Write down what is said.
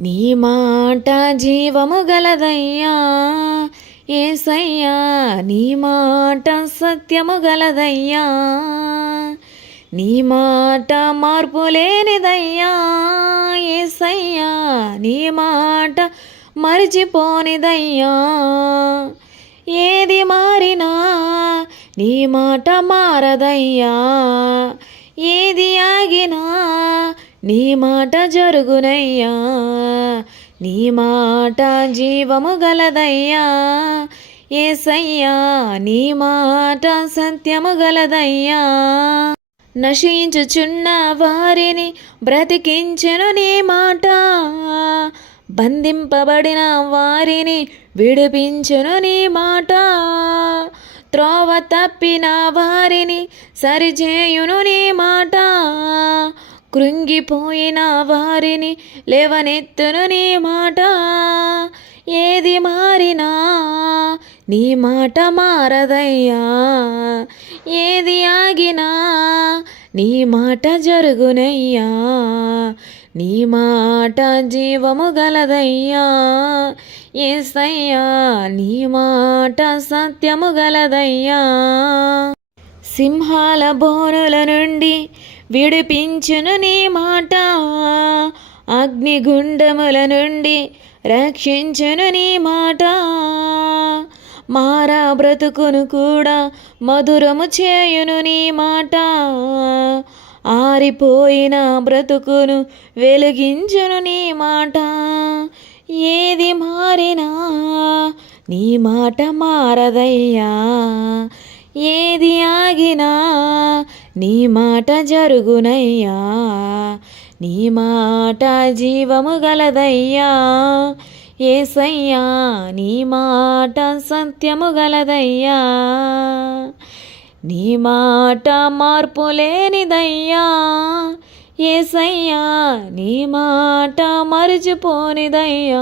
నీ మాట జీవము గలదయ్యా. ఏసయ్యా నీ మాట సత్యము గలదయ్యా. నీ మాట మార్పు లేనిదయ్యా. ఏసయ్యా నీ మాట మరిచిపోనిదయ్యా. ఏది మారినా నీ మాట మారదయ్యా. ఏది ఆగినా నీ మాట జరుగునయ్యా నీ మాట జీవము గలదయ్యా. ఏసయ్యా నీ మాట సత్యము గలదయ్యా. నశించుచున్న వారిని బ్రతికించెను నీ మాట. బంధింపబడిన వారిని విడిపించును నీ మాట. త్రోవ తప్పిన వారిని సరిచేయును నీ మాట. కృంగిపోయిన వారిని లేవనెత్తును నీ మాట. ఏది మారినా నీ మాట మారదయ్యా. ఏది ఆగినా నీ మాట జరుగునయ్యా. నీ మాట జీవము గలదయ్యా. ఏసయ్యా నీ మాట సత్యము గలదయ్యా. సింహాల బోనుల నుండి విడిపించును నీ మాట. అగ్నిగుండముల నుండి రక్షించును నీ మాట. మారా బ్రతుకును కూడా మధురము చేయును నీ మాట. ఆరిపోయిన బ్రతుకును వెలిగించును నీ మాట. ఏది మారినా నీ మాట మారదయ్యా. ఏది నీ మాట జరుగునయ్యా నీ మాట జీవము గలదయ్యా. ఏసయ్యా నీ మాట సత్యము గలదయ్యా. నీ మాట మార్పు లేనిదయ్యా. ఏసయ్యా నీ మాట మరిచిపోనిదయ్యా.